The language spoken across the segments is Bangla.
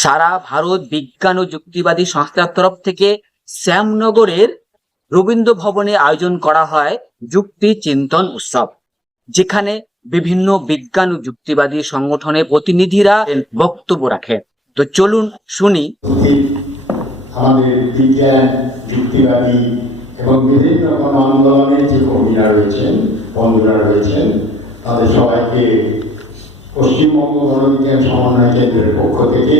সারা ভারত বিজ্ঞান ও যুক্তিবাদী সংস্থার তরফ থেকে শ্যামনগরের রবীন্দ্র ভবনে আয়োজন করা হয় যুক্তি চিন্তন উৎসব, যেখানে বিভিন্ন বিজ্ঞান ও যুক্তিবাদী সংগঠনের প্রতিনিধিরা বক্তব্য রাখেন তো চলুন শুনি। আমাদের বিজ্ঞান, যুক্তিবাদী এবং বিভিন্ন রকম আন্দোলনের যে কর্মীরা রয়েছেন, বন্ধুরা রয়েছেন, তাদের সবাইকে পশ্চিমবঙ্গ গণবিজ্ঞান সমন্বয় কেন্দ্রের পক্ষ থেকে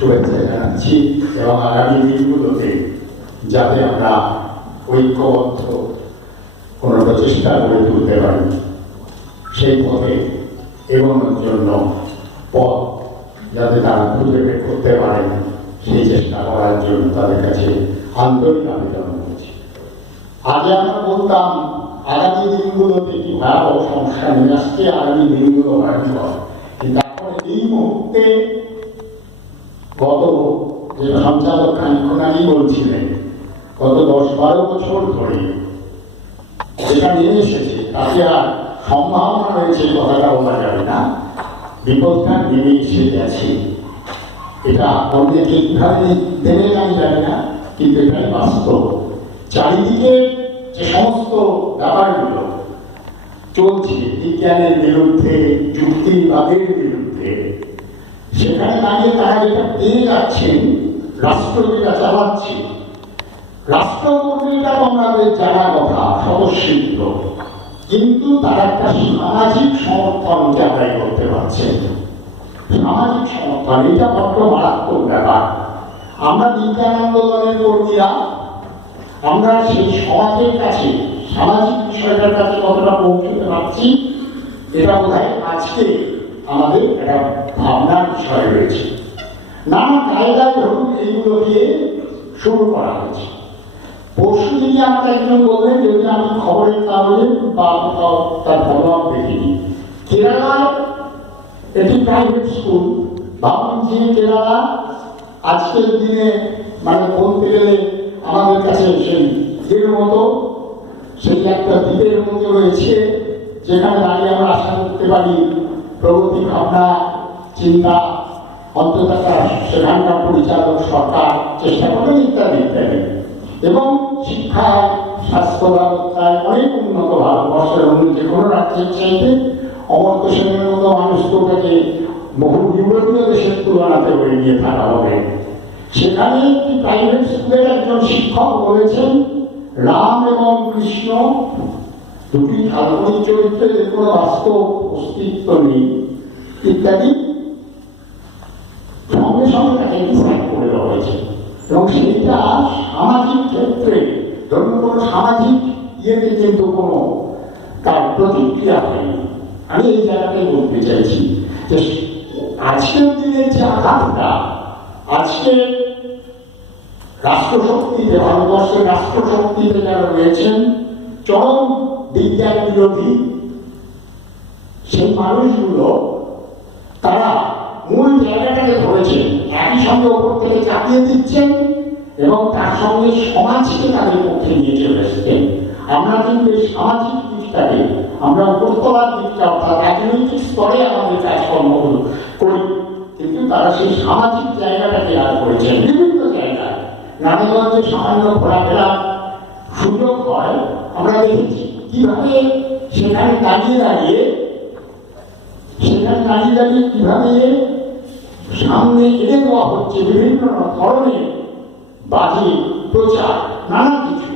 শুভেচ্ছা জানাচ্ছি এবং আগামী দিনগুলোতে যাতে আমরা ঐক্যবদ্ধ কোনো প্রচেষ্টা গড়ে তুলতে পারি সেই পথে এগোনোর জন্য পথ যাতে তারা খুঁজে বের করতে পারেন সেই চেষ্টা করার জন্য তাদের কাছে আন্তরিক আবেদন করছি আগে আমরা বলতাম আগামী দিনগুলোতে কি ভয়াবহ সমস্যা নিয়ে আসছে? আগামী দিনগুলো ভয়ঙ্কর। কিন্তু এখন এই মুহূর্তে গত যে সঞ্চালক খানিক্ষণ আগেই বলছিলেন গত দশ বারো বছর ধরে। যেটা নিয়ে এসেছে, তাতে আর সম্ভাবনা রয়েছে কথাটা বলা যাবে না। বিপদটা নেমে এসে গেছে। এটা অনেকে কীভাবে আমি জানি না, কিন্তু এটাই বাস্তব। চারিদিকে যে সমস্ত ব্যাপারগুলো চলছে, বিজ্ঞানের বিরুদ্ধে, যুক্তিবাদের বিরুদ্ধে সেখানে দাঁড়িয়ে তারা যেটা পেয়ে যাচ্ছেন রাষ্ট্র যেটা চালাচ্ছে রাষ্ট্রকর্মীরা আমাদের জানা কথা সদস্যিত্ব কিন্তু তারা একটা সামাজিক সমর্থনকে আদায় করতে পারছে? সামাজিক সমর্থন, এটা বড্ড মারাত্মক ব্যাপার। আমরা বিজ্ঞান আন্দোলনের কর্মীরা, আমরা সেই সমাজের কাছে, সামাজিক বিষয়টার কাছে কতটা পৌঁছতে পারছি, এটা বোধ আজকে আমাদের একটা ভাবনার বিষয় রয়েছে। নানা জায়গায় ধরুন এইগুলো দিয়ে শুরু করা হয়েছে। পরশু দিনে আমাকে একজন বললেন, যদি আমি খবরের কাগজে বা কোথাও তার ফলো দেখিনি। কেরালায় এটি প্রাইভেট স্কুল ভাবুন যে কেরালা আজকের দিনে মানে বলতে গেলে আমাদের কাছে সেই এর মতো, সেই একটা দ্বীপের মধ্যে রয়েছে, যেখানে দাঁড়িয়ে আমরা আশা করতে পারি প্রগতি ভাবনা, চিন্তা অন্তত সেখানকার পরিচালক সরকার, চেষ্টা করবেন ইত্যাদি ইত্যাদি। এবং শিক্ষায় স্বাস্থ্য ব্যবস্থায় অনেক উন্নত ভারতবর্ষের অন্য যে কোনো রাজ্যের চাইতে অমর্ত্য সেনের মতো মানুষ তো তাকে বহু ইউরোপীয় দেশের তুলনাতে করে নিয়ে থাকা হবে। সেখানে একটি প্রাইভেট স্কুলের একজন শিক্ষক বলেছেন, রাম এবং কৃষ্ণ দুটি কাল্পনিক চরিত্রের কোনো বাস্তব অস্তিত্ব নেই। ইত্যাদি। সঙ্গে সঙ্গে তাকে ডিসাইড করে দেওয়া হয়েছে। এবং সেইটা সামাজিক ক্ষেত্রে ধরুন কোনো সামাজিক ইয়েতে কিন্তু কোনো তার প্রতিক্রিয়া হয়নি। আমি এই জায়গাটাই বলতে চাইছি যে আজকের দিনের যে আঘাতটা আজকে রাষ্ট্রশক্তিতে, ভারতবর্ষের রাষ্ট্রশক্তিতে যারা রয়েছেন, চরম বিজ্ঞান বিরোধী সেই মানুষগুলো, তারা মূল জায়গাটাকে ধরেছেন একই সঙ্গে ওপর থেকে চাপিয়ে দিচ্ছেন এবং তার সঙ্গে সমাজকে তাদের পক্ষে নিয়ে চলে এসেছেন আমরা কিন্তু সামাজিক দিকটাকে, আমরা উপরতলার দিকটা অর্থাৎ রাজনৈতিক স্তরে আমাদের কাজকর্ম করি কিন্তু তারা সেই সামাজিক জায়গাটাকে আর করেছেন বিভিন্ন জায়গায় নারায়ণগঞ্জে সামান্য ঘোরাফেরা সুযোগ হয়, আমরা দেখেছি। কীভাবে সেখানে দাঁড়িয়ে দাঁড়িয়ে, সেখানে দাঁড়িয়ে দাঁড়িয়ে কীভাবে সামনে এনে দেওয়া হচ্ছে, বিভিন্ন ধরনের বাজে প্রচার, নানা কিছু।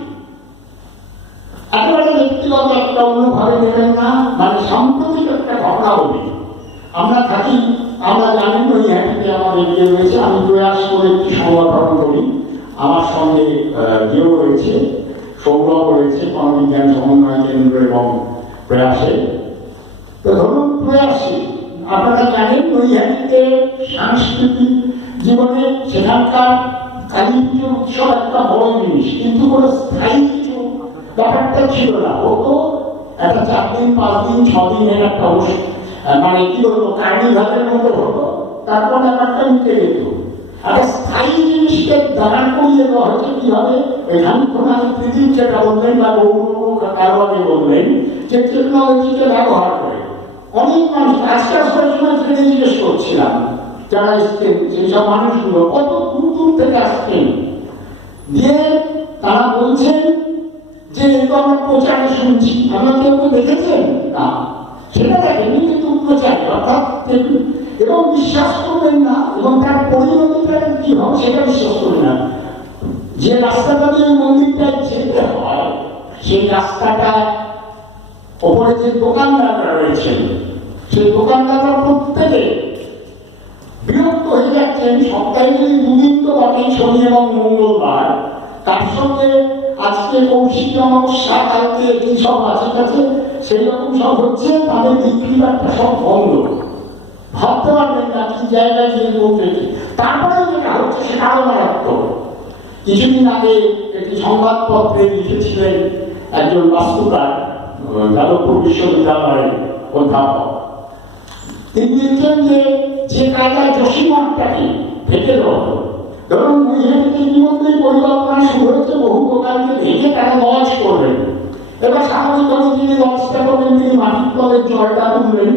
একেবারে ব্যক্তিগত একটা অন্যভাবে নেবেন না মানে সাম্প্রতিক একটা ঘটনা বলি আমরা থাকি, আমরা জানি ওই হ্যাটিতে আমাদের ইয়ে রয়েছে। আমি প্রয়াস করে একটি সংগঠন করি। আমার সঙ্গে ইয়েও রয়েছে। সৌরভ রয়েছে সমন্বয় কেন্দ্র এবং প্রয়াসে। তো ধরুন, প্রয়াসী, আপনারা জানেন সাংস্কৃতিক জীবনে সেখানকার কালী উৎসব একটা বড় জিনিস, কিন্তু কোনো স্থায়ী কিছু ব্যাপারটা ছিল না। হতো একটা চার দিন, পাঁচ দিন, ছ দিনের একটা মানে কি বলব, কার্নিভালের মতো হতো। তারপর ব্যাপারটা মিটে যেত। আর জিনিসকে দাঁড়ান করিয়ে দেওয়া হচ্ছে কীভাবে এখান থেকে আমি যেটা বললেন বা কারও আগে যে টেকনোলজিকে ব্যবহার করে। অনেক করছিলাম, যারা এসছেন মানুষগুলো কত দূর দূর থেকে আসছেন। দিয়ে তারা বলছেন যে আমরা প্রচারে শুনছি। আমরা কেউ দেখেছেন? না। সেটা দেখেনি কিন্তু প্রচার বিশ্বাস করবেন না এবং তার পরিণতিটা কি হবে সেটা বিশ্বাস করি না। যে রাস্তাটা দিয়ে মন্দিরটা যেতে হয়, সেই রাস্তাটা ওপরে যে দোকানদাররা রয়েছেন, সেই দোকানদাররা প্রত্যেকে বিরক্ত হয়ে যাচ্ছেন, সপ্তাহে যদি দুদিন তো বটেই শনি এবং মঙ্গলবার। তার সঙ্গে আজকে কৌশিক অমাবস্যা কালকে কি সব আছে কাছে সেই রকম সব হচ্ছে, তাদের বিক্রি বাট্টা সব বন্ধ। ভাবতে পারবেন না কি জায়গায় গিয়ে পৌঁছেছে। তারপরে যেটা হচ্ছে, সেটা আরও মারাত্মক কিছুদিন আগে একটি সংবাদপত্রে লিখেছিলেন একজন বাস্তুকার যাদবপুর বিশ্ববিদ্যালয়ের অধ্যাপক। তিনি লিখছেন যে যে কায়দায় যোশীমঠটাকে ঢেকে দেওয়া হলো। ধরুন ইতিমধ্যেই পরিকল্পনা শুরু হয়েছে, বহু দোকানকে ঢেকে তারা লজ করবেন এবার স্বাভাবিকভাবে তিনি লজটা করবেন তিনি মাটির তলের জলটা তুলবেন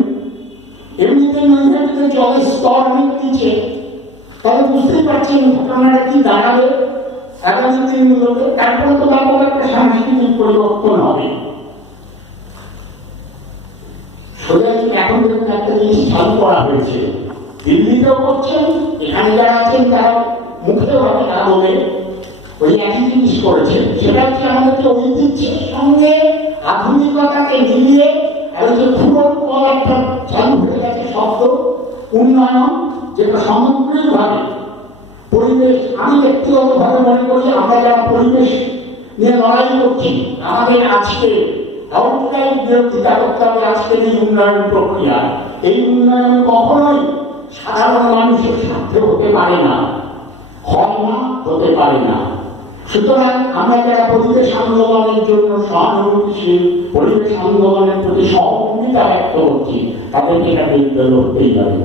এমনিতে নৈহাটিতে জলের স্তর অনেক নিচে তাহলে বুঝতেই পারছেন ঘটনাটা কি দাঁড়াবে? আগামী দিনগুলোতে তারপরে তো ব্যাপক একটা সাংস্কৃতিক পরিবর্তন হবে। সোজা এখন দেখুন একটা জিনিস চালু করা হয়েছে? দিল্লিতেও করছেন, এখানে যারা আছেন তারা মুখে হবে না বলে ওই একই জিনিস করেছেন। সেটা হচ্ছে আমাদেরকে ঐতিহ্যের সঙ্গে আধুনিকতাকে মিলিয়ে আর যে ফুরন একটা চালু হয়ে শব্দ, উন্নয়ন যেটা সামগ্রিকভাবে পরিবেশ, আমি ব্যক্তিগতভাবে মনে করি আমরা যারা পরিবেশ নিয়ে লড়াই করছি, আমাদের আজকে আউটলাইন বিরোধিতা আজকের এই উন্নয়ন প্রক্রিয়া, এই উন্নয়ন কখনোই সাধারণ মানুষের স্বার্থে হতে পারে না হয় না, হতে পারে না। সুতরাং আমরা যারা পরিবেশ আন্দোলনের জন্য সহানুভূতিশীল পরিবেশ আন্দোলনের প্রতি সহমর্মিতা ব্যক্ত করছি, তাদেরকে এটা বিরুদ্ধে লড়তেই হবে।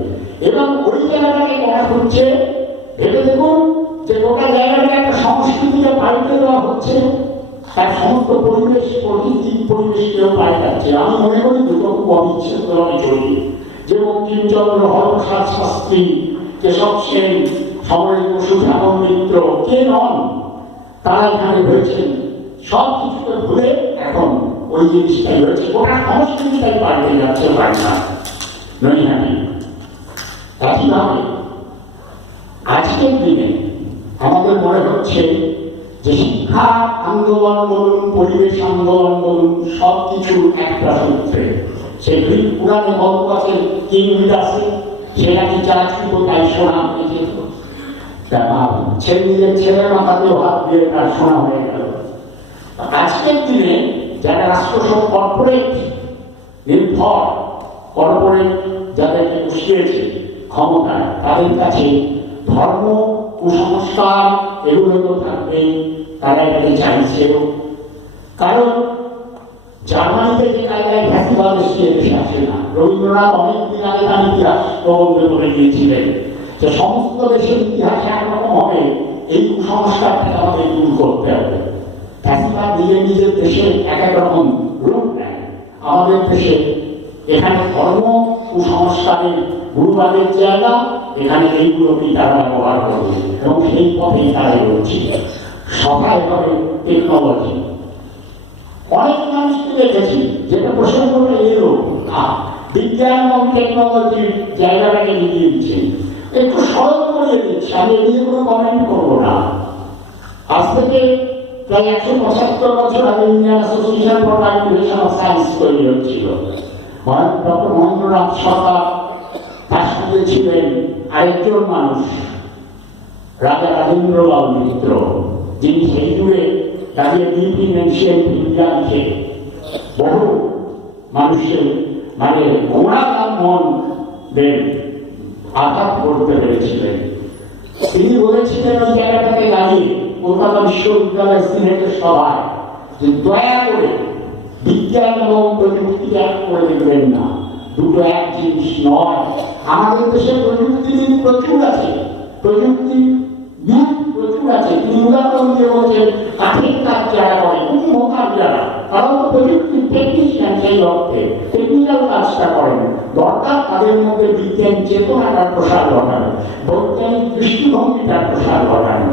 এবং ওই জায়গাটাকে করা হচ্ছে, ভেবে দেখুন যে গোটা জায়গাটা একটা সংস্কৃতিকে পাল্টে দেওয়া হচ্ছে। তার সমস্ত পরিবেশ প্রকৃতিক পরিবেশকেও পাল্টাচ্ছে। আমি মনে করি দুটো খুব অবিচ্ছেদ্যভাবে জড়িয়ে। যে বঙ্কিমচন্দ্র হরপ্রসাদ শাস্ত্রী কেশব সেন সমরেশ বসু ঠাকুর মিত্র, কে নন? তারা এখানে হয়েছেন সব কিছুকে ভুলে এখন ওই জিনিসটাই হয়েছে গোটা সংস্কৃতিটাই পাল্টে যাচ্ছে বাংলা নৈহাটি একইভাবে আজকের দিনে আমাদের মনে হচ্ছে যে শিক্ষা আন্দোলন বলুন, পরিবেশ আন্দোলন বলুন, সব কিছু একটা সূত্রে। গ্রিক পুরাণে গল্প আছে কিং মিডাসে সে নাকি যা ছিল তাই শোনা হয়ে ছেলে নিজের ছেলের মাথাতেও হাত দিয়ে শোনা হয়ে গেল। আজকের দিনে যারা রাষ্ট্র সব কর্পোরেট নির্ভর কর্পোরেট যাদেরকে বসিয়েছে ক্ষমতায়, তাদের কাছে ধর্ম, কুসংস্কার এগুলো তো থাকবেই তারা এটাকে চাইছেও কারণ জার্মানিতে যে জায়গায় ফ্যাসিবাদ এসে দেশে আসে না। রবীন্দ্রনাথ অনেকদিন আগে তার ইতিহাস প্রবন্ধ করে গিয়েছিলেন যে সমস্ত দেশের ইতিহাস একরকম হবে, এই কুসংস্কারটাকে আমাদের দূর করতে হবে। ফ্যাসিবাদ নিজের নিজের দেশে এক এক রকম রূপ নেয়। আমাদের দেশে এখানে ধর্ম, কুসংস্কারের গুরুবাদের জায়গা, এখানে এইগুলোকেই তারা ব্যবহার করবে এবং সেই পথেই তারা এগোচ্ছে। সভায় হবে টেকনোলজি অনেক মানুষকে দেখেছি, যেটা প্রসঙ্গটা এলো বিজ্ঞান এবং টেকনোলজির জায়গাটাকে মিলিয়ে দিচ্ছে। একটু সরল করে দিচ্ছে আমি এ নিয়ে কোনো কমেন্ট করব না। আজ থেকে প্রায় একশো পঁচাত্তর বছর আগে Indian association for cultivation of science তৈরি হচ্ছিল ডক্টর মহেন্দ্রনাথ সরকার তার সঙ্গে ছিলেন আরেকজন মানুষ, রাজা রাজেন্দ্রলাল মিত্র, যিনি সেই যুগে দাঁড়িয়ে ডিপি এনশিয়েন্ট ইন্ডিয়া লিখে বহু মানুষের মানে গোড়া মনদের আঘাত করতে পেরেছিলেন। তিনি বলেছিলেন ওই জায়গাটাকে জানি কলকাতা বিশ্ববিদ্যালয় সিনেটের সবাই যে দয়া করে বিজ্ঞান এবং প্রযুক্তি এক করে দেখবেন না। দুটো এক জিনিস নয়। আমাদের দেশে প্রযুক্তি প্রচুর আছে। প্রযুক্তি বিদ প্রচুর আছে বলছেন কাঠের কাজ যারা করে কুম্ভকার যারা তারাও তো প্রযুক্তির টেকনিশিয়ান সেই অর্থে টেকনিক্যাল কাজটা করেন দরকার তাদের মধ্যে বিজ্ঞান চেতনাটার প্রসার ঘটানো বৈজ্ঞানিক দৃষ্টিভঙ্গিটার প্রসার ঘটানো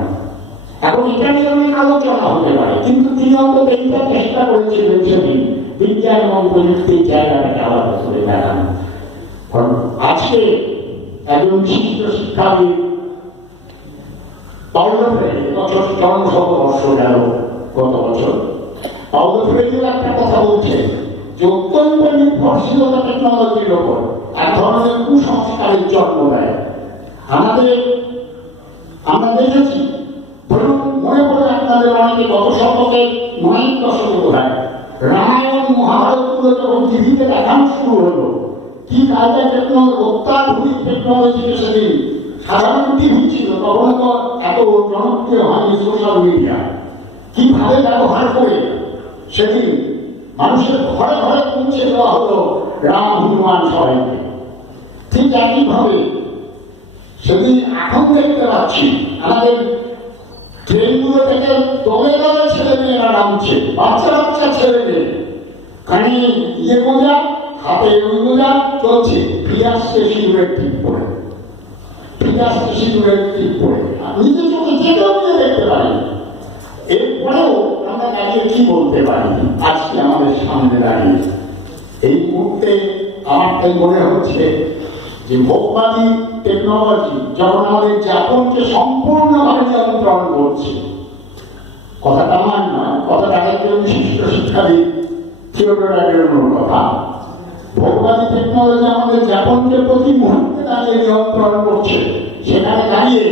এখন এটা নিয়ে অনেক আলোচনা হতে পারে কিন্তু তিনি অন্তত এইটা চেষ্টা করেছিলেন সেদিন বিজ্ঞান এবং প্রযুক্তির জায়গাটাকে আলাদা করে দেখানো কারণ আজকে একজন বিশিষ্ট শিক্ষাবিদ পাউলো ফ্রেডি বছর জন্মশত বর্ষ গেল গত বছর? পাউলো একটা কথা বলছে যে অত্যন্ত নির্ভরশীলতা টেকনোলজির ওপর এক ধরনের কুসংস্কারের জন্ম দেয়। আমাদের আমরা দেখেছি, ধরুন মনে পড়ে আপনাদের অনেকে গত শতকে নয় দশকে বোধহয় রামায়ণ, মহাভারতগুলো যখন টিভিতে দেখানো শুরু হলো, কি কাজে টেকনোলজি অত্যাধুনিক টেকনোলজি সেদিন সাধারণ টিভি ছিল তখন তো এত জনপ্রিয় হয়নি সোশ্যাল মিডিয়া কীভাবে ব্যবহার করে সেদিন মানুষের ঘরে ঘরে পৌঁছে দেওয়া হলো রাম হনুমান সবাইকে। ঠিক একইভাবে সেদিন এখন দেখতে পাচ্ছি, আমাদের ট্রেনগুলো থেকে দলে দলে ছেলে মেয়েরা নামছে, বাচ্চা বাচ্চা ছেলে মেয়ে কানে ইয়ে মোজা, হাতে ওই মোজা, চলছে। ফিরে আসছে সিঁদুরের ঠিক পরে ফিরে আসছে সিঁদুরের ঠিক পরে আর নিজে চোখে যে কেউ নিয়ে দেখতে পারি এরপরেও আমরা দাঁড়িয়ে কি বলতে পারি? আজকে আমাদের সামনে দাঁড়িয়ে এই মুহূর্তে আমার তাই মনে হচ্ছে যে ভোগবাদী টেকনোলজি যখন আমাদের যাপনকে সম্পূর্ণভাবে নিয়ন্ত্রণ করছে কথাটা আমার নয় কথাটা একজন বিশিষ্ট শিক্ষাবিদ থিওডোর কথা ভোগবাদী টেকনোলজি আমাদের যাপনকে প্রতি মুহূর্তে দাঁড়িয়ে নিয়ন্ত্রণ করছে। সেখানে দাঁড়িয়ে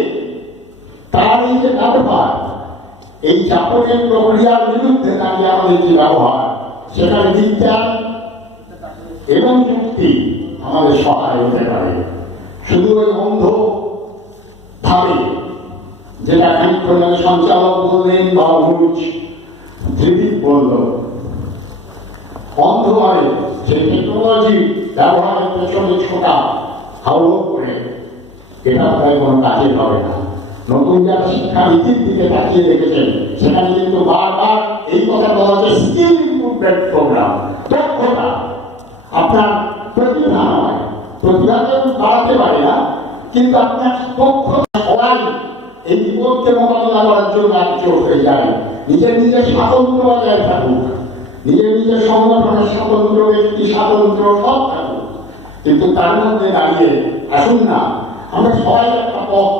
তার এই যে ব্যবহার, এই যাপনের প্রক্রিয়ার বিরুদ্ধে দাঁড়িয়ে আমাদের যে ব্যবহার, সেখানে বিজ্ঞান এবং যুক্তি আমাদের সহায় হতে পারে। শুধু ওই অন্ধ ভাবে যেটা খানিক্ষণ সঞ্চালক বললেন বা অনুজ ত্রিদীপ বলল অন্ধভাবে সেই টেকনোলজি ব্যবহারের পেছনে ছোটা হাওড় করে, এটা প্রায় কোনো কাজে হবে না। নতুন যারা শিক্ষা নীতির দিকে তাকিয়ে দেখেছেন সেখানে কিন্তু বারবার এই কথা বলা হচ্ছে স্কিল ইমপ্রুভমেন্ট প্রোগ্রাম দক্ষতা, আপনার প্রতিভা নয়। প্রতিভা কেউ বাড়াতে পারে না, কিন্তু আপনার দক্ষতা সবাই এই বিপদকে মোকাবিলা করার জন্য একজোট হয়ে যায়। নিজের নিজের স্বাতন্ত্র বজায় থাকুক। নিজের নিজের সংগঠনের স্বাতন্ত্র ব্যক্তি, স্বাতন্ত্র সব থাকুক। কিন্তু তার মধ্যে দাঁড়িয়ে আসুন না, আমরা সবাই একটা পথ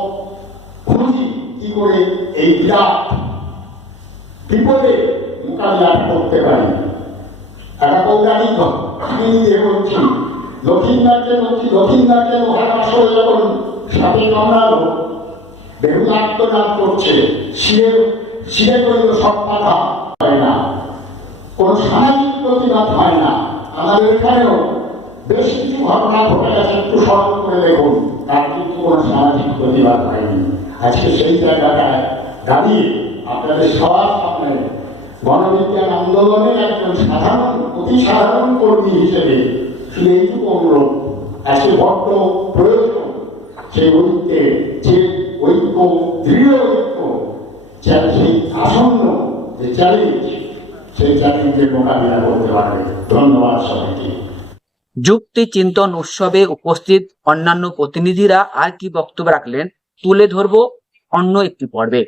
খুঁজি কি করে এই বিরাট বিপদে মোকাবিলা করতে পারি। একটা পৌরাণিক কাহিনী দিয়ে বলছি লক্ষিণদারকে লক্ষিণদারকে লোহার আসরে যখন সাপে কামড়ালো বেহুলাত্ম নাম করছে শিরে শিরে করিল সব না কোন সামাজিক প্রতিবাদ হয় না। আমাদের এখানেও বেশ কিছু ঘটনা ঘটে গেছে, একটু স্মরণ করে দেখুন। তার কিন্তু কোনো সামাজিক প্রতিবাদ হয়নি। আজকে সেই জায়গাটায় দাঁড়িয়ে আপনাদের সবার সামনে গণবিজ্ঞান আন্দোলনের একজন সাধারণ, অতি সাধারণ কর্মী হিসেবে শুধু এইটুকু অনুরোধ, আজকে বড্ড প্রয়োজন সেই ঐক্যে, যে ঐক্য, দৃঢ় ঐক্য সেই আসন্ন যে চ্যালেঞ্জ সেই চ্যালেঞ্জের মোকাবিলা করতে পারবে। ধন্যবাদ সবাইকে। যুক্তি চিন্তন উৎসবে উপস্থিত অন্যান্য প্রতিনিধিরা আর কি বক্তব্য রাখলেন তুলে ধরব অন্য একটি পর্বে।